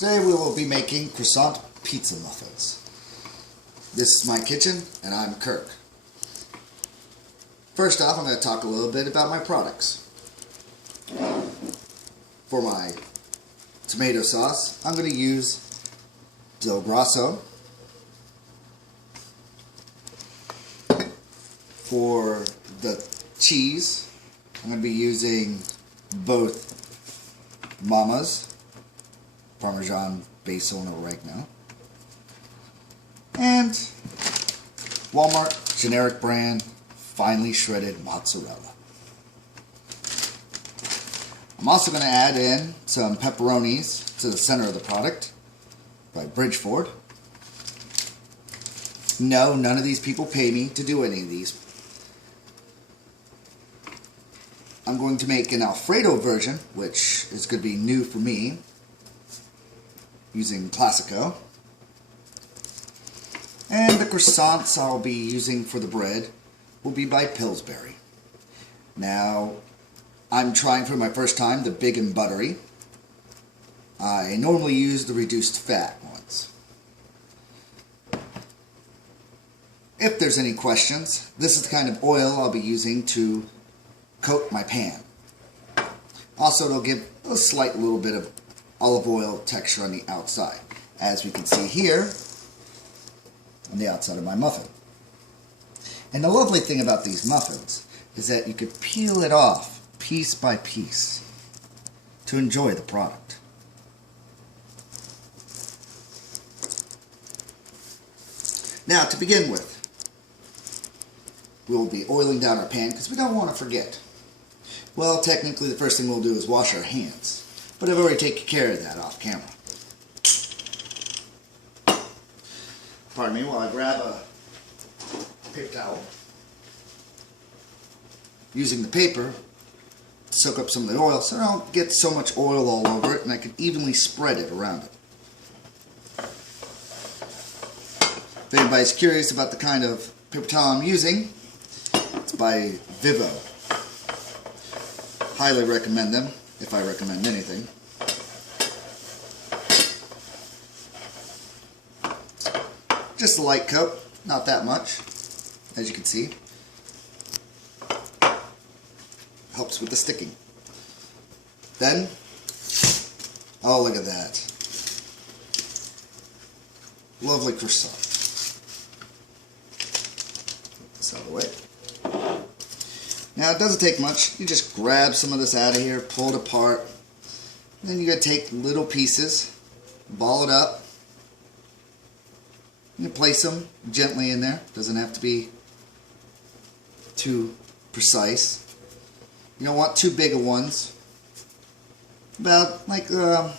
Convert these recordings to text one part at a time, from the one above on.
Today we will be making croissant pizza muffins. This is my kitchen and I'm Kirk. First off, I'm going to talk a little bit about my products. For my tomato sauce, I'm going to use Del Grasso. For the cheese, I'm going to be using both Mama's Parmesan, basil, and oregano, and Walmart generic brand finely shredded mozzarella. I'm also going to add in some pepperonis to the center of the product by Bridgeford. No, none of these people pay me to do any of these. I'm going to make an Alfredo version, which is going to be new for me, using Classico. And the croissants I'll be using for the bread will be by Pillsbury. Now, I'm trying for my first time the big and buttery. I normally use the reduced fat ones. If there's any questions, this is the kind of oil I'll be using to coat my pan. Also, it'll give a slight little bit of olive oil texture on the outside, as we can see here on the outside of my muffin. And the lovely thing about these muffins is that you could peel it off piece by piece to enjoy the product. Now, to begin with, we'll be oiling down our pan because we don't want to forget. Well, technically the first thing we'll do is wash our hands, but I've already taken care of that off camera. Pardon me while I grab a paper towel. Using the paper to soak up some of the oil so I don't get so much oil all over it and I can evenly spread it around it. If anybody's curious about the kind of paper towel I'm using, it's by Vivo. Highly recommend them, if I recommend anything. Just a light coat, not that much, as you can see. Helps with the sticking. Then, oh look at that. Lovely croissant. Put this out of the way. Now it doesn't take much. You just grab some of this out of here, pull it apart. Then you're going to take little pieces, ball it up. You place them gently in there. Doesn't have to be too precise. You don't want too big of ones. About like about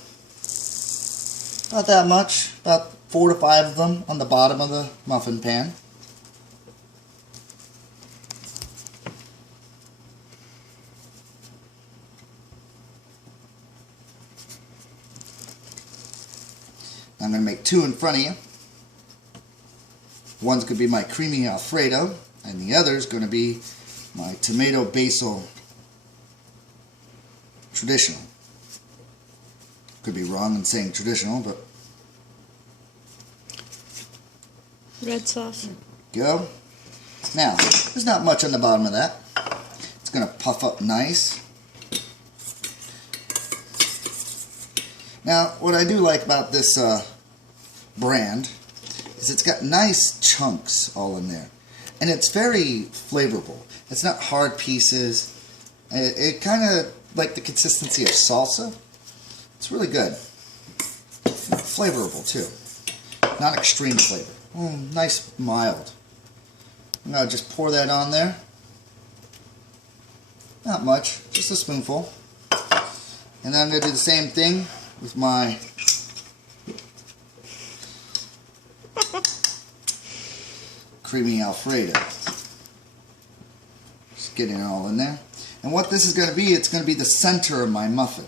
that much. About 4 to 5 of them on the bottom of the muffin pan. I'm going to make 2 in front of you. One's going to be my creamy Alfredo, and the other is going to be my tomato basil traditional. Could be wrong in saying traditional, but red sauce. Go. Now, there's not much on the bottom of that. It's going to puff up nice. Now, what I do like about this brand is it's got nice chunks all in there. And it's very flavorful. It's not hard pieces. It kind of like the consistency of salsa. It's really good. Flavorful too. Not extreme flavor. Nice mild. I'm going to just pour that on there. Not much, just a spoonful. And then I'm going to do the same thing with my creamy Alfredo. Just getting it all in there. And what this is going to be, it's going to be the center of my muffin.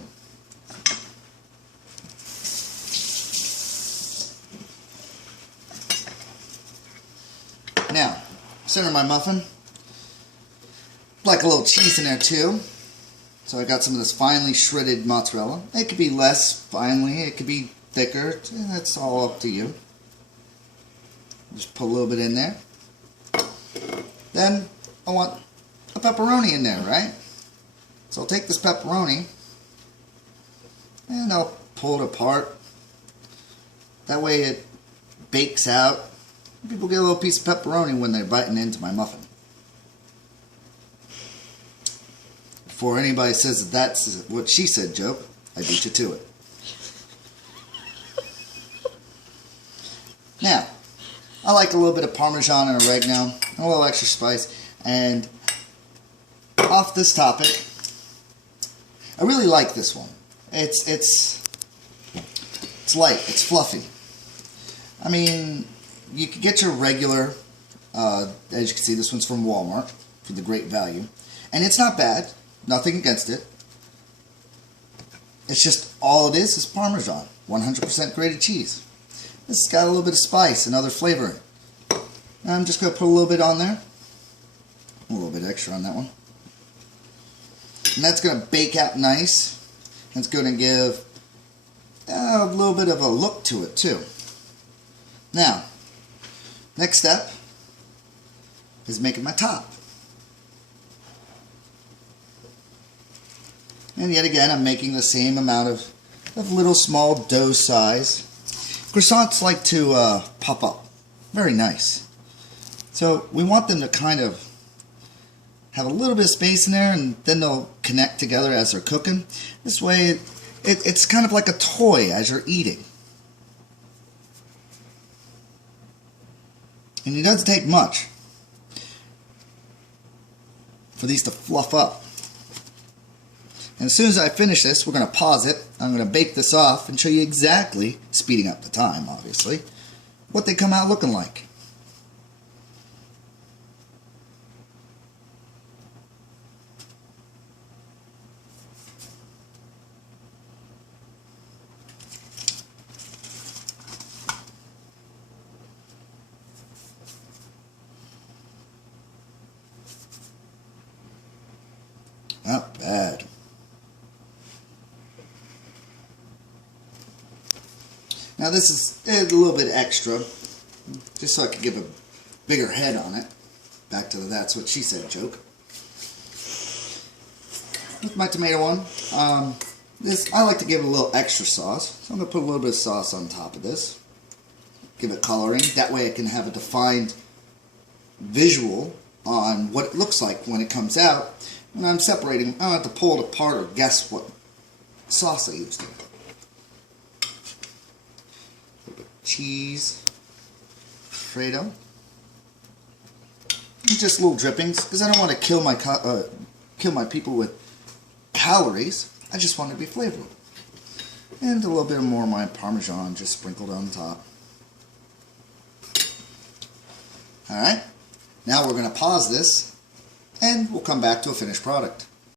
Now, center of my muffin, like a little cheese in there too. So I got some of this finely shredded mozzarella. It could be less finely, it could be thicker, that's all up to you. Just put a little bit in there. Then I want a pepperoni in there, right? So I'll take this pepperoni and I'll pull it apart. That way it bakes out. People get a little piece of pepperoni when they're biting into my muffin. Before anybody says that that's what she said joke, I beat you to it. Now, I like a little bit of Parmesan and oregano, a little extra spice, and off this topic, I really like this one. It's light, it's fluffy. I mean, you can get your regular, as you can see, this one's from Walmart for the great value, and it's not bad. Nothing against it. It's just all it is Parmesan, 100% grated cheese. This has got a little bit of spice and other flavoring. Now I'm just going to put a little bit on there. A little bit extra on that one. And that's going to bake out nice. It's going to give a little bit of a look to it too. Now, next step is making my top. And yet again, I'm making the same amount of little small dough size. Croissants like to pop up. Very nice. So we want them to kind of have a little bit of space in there, and then they'll connect together as they're cooking. This way, it's kind of like a toy as you're eating. And it doesn't take much for these to fluff up. And as soon as I finish this, we're going to pause it. I'm going to bake this off and show you exactly, speeding up the time obviously, what they come out looking like. Not bad. Now this is a little bit extra, just so I could give a bigger head on it. Back to the "that's what she said" joke. With my tomato one, I like to give it a little extra sauce, so I'm going to put a little bit of sauce on top of this. Give it coloring, that way I can have a defined visual on what it looks like when it comes out. When I'm separating, I don't have to pull it apart or guess what sauce I used. Cheese, Fredo, just little drippings because I don't want to kill my people with calories. I just want it to be flavorful, and a little bit more of my Parmesan just sprinkled on top. All right, now we're going to pause this, and we'll come back to a finished product.